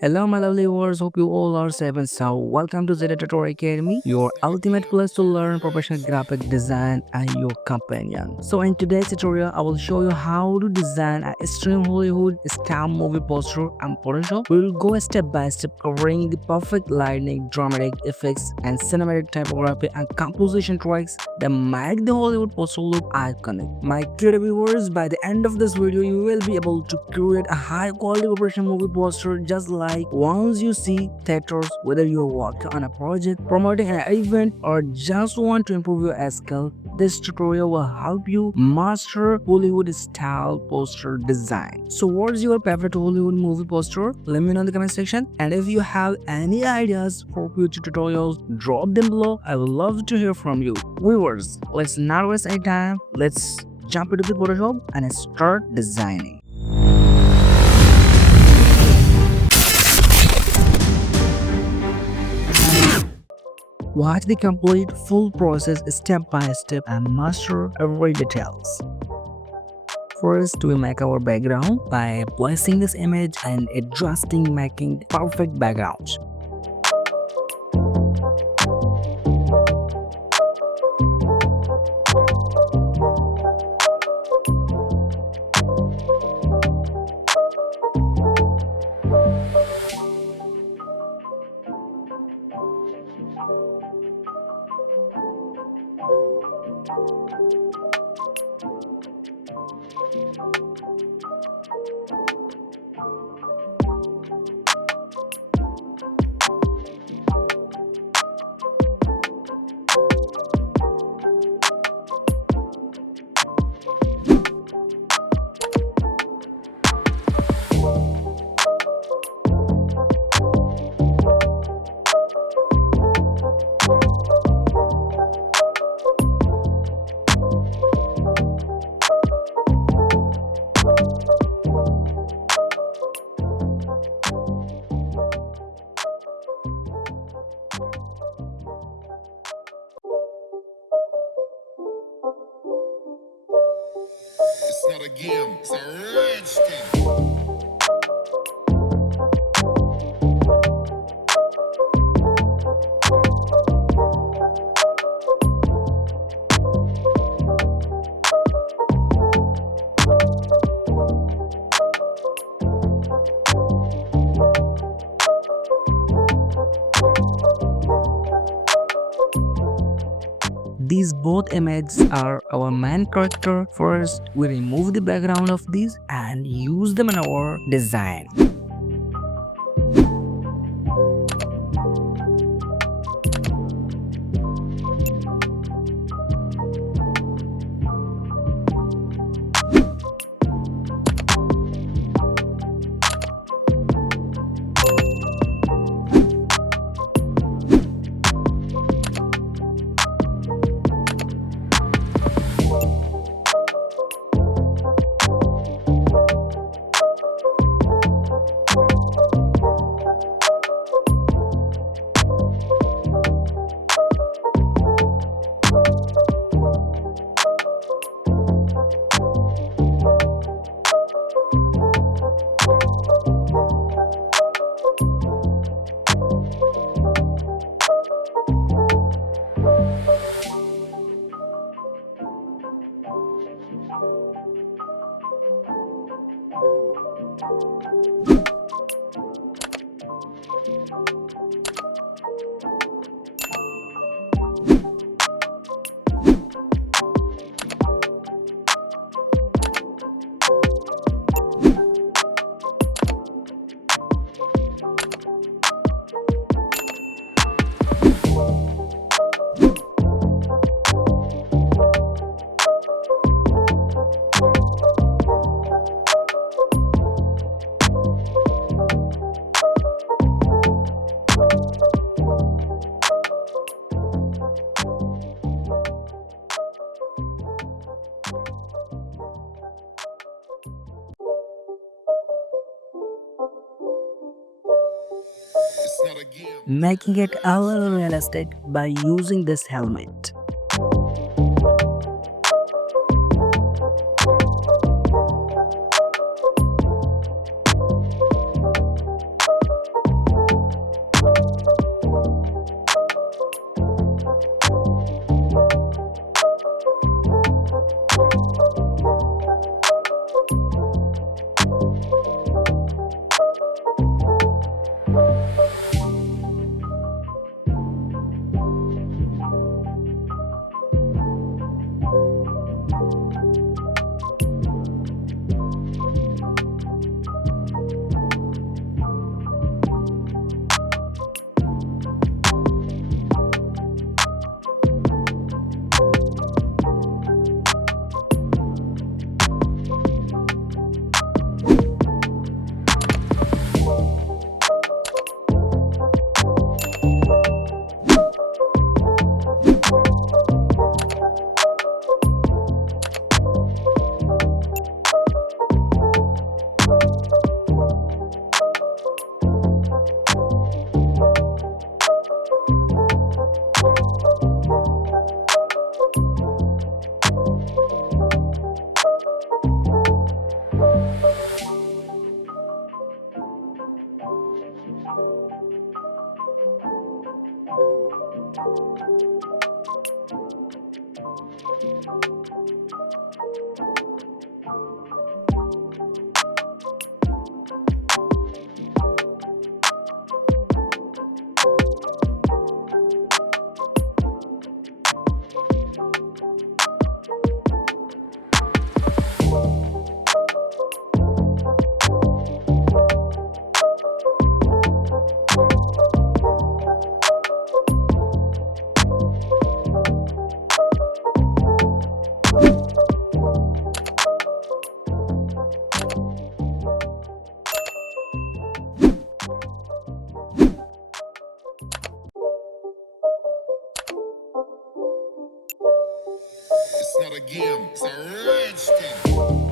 Hello, my lovely viewers. Hope you all are safe and sound. Welcome to the Tutor Academy, your ultimate place to learn professional graphic design and your companion. So, in today's tutorial, I will show you how to design a extreme Hollywood style movie poster and Photoshop. We will go step by step covering the perfect lighting, dramatic effects, and cinematic typography and composition tricks that make the Hollywood poster look iconic. My dear viewers, by the end of this video, you will be able to create a high quality professional movie poster just like once you see theaters, whether you're working on a project, promoting an event, or just want to improve your skill. This tutorial will help you master Hollywood style poster design. So what's your favorite Hollywood movie poster? Let me know in the comment section. And if you have any ideas for future tutorials, drop them below. I would love to hear from you. Viewers, let's not waste any time. Let's jump into the Photoshop and start designing. Watch the complete full process step by step and master every details. First, we make our background by placing this image and adjusting, making perfect background. It's not a game, it's a rich thing. These both images are our main character. First, we remove the background of these and use them in our design. It's not a game. Making it a little realistic by using this helmet. game. It's a rich thing.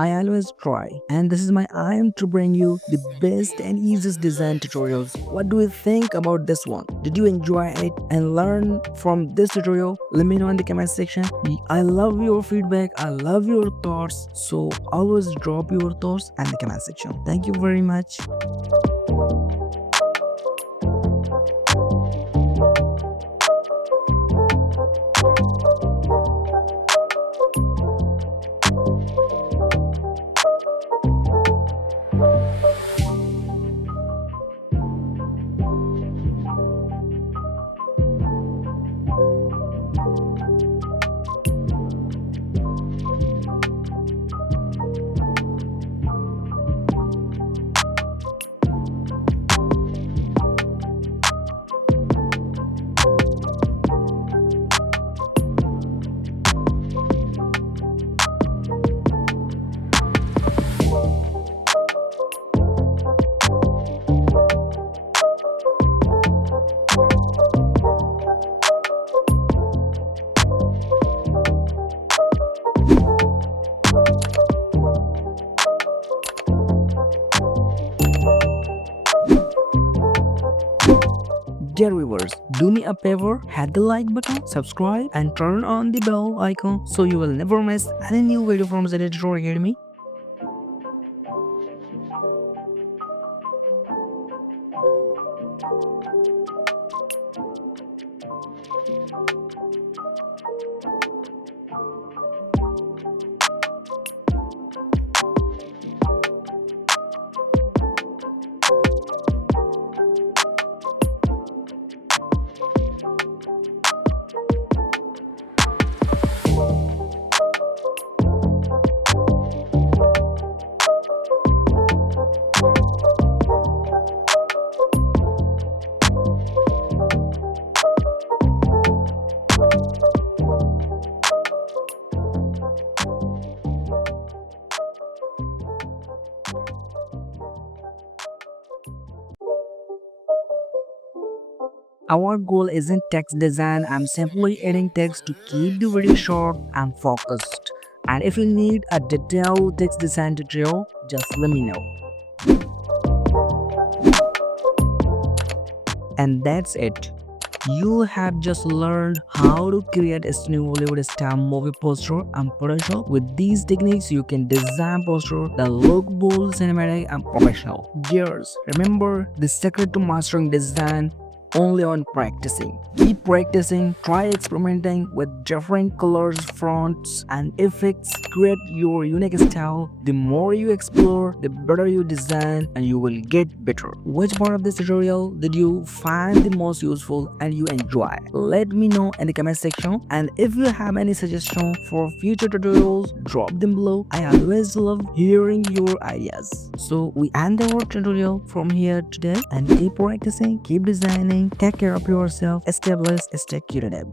I always try, and this is my aim to bring you the best and easiest design tutorials. What do you think about this one? Did you enjoy it and learn from this tutorial? Let me know in the comment section. I love your feedback, I love your thoughts, so always drop your thoughts in the comment section. Thank you very much. Dear viewers, do me a favor, hit the like button, subscribe and turn on the bell icon so you will never miss any new video from the Tutor Academy. Our goal isn't text design, I'm simply adding text to keep the video short and focused. And if you need a detailed text design tutorial, just let me know. And that's it. You have just learned how to create a stunning Hollywood style movie poster and Photoshop. With these techniques, you can design posters that look bold, cinematic, and professional. Gears. Remember, the secret to mastering design only on practicing. Keep practicing, try experimenting with different colors, fonts, and effects. Create your unique style. The more you explore, the better you design, and you will get better. Which part of this tutorial did you find the most useful and you enjoy? Let me know in the comment section. And if you have any suggestion for future tutorials, drop them below. I always love hearing your ideas. So we end our tutorial from here today, and keep practicing, keep designing. Take care of yourself, stay blessed, stay curative.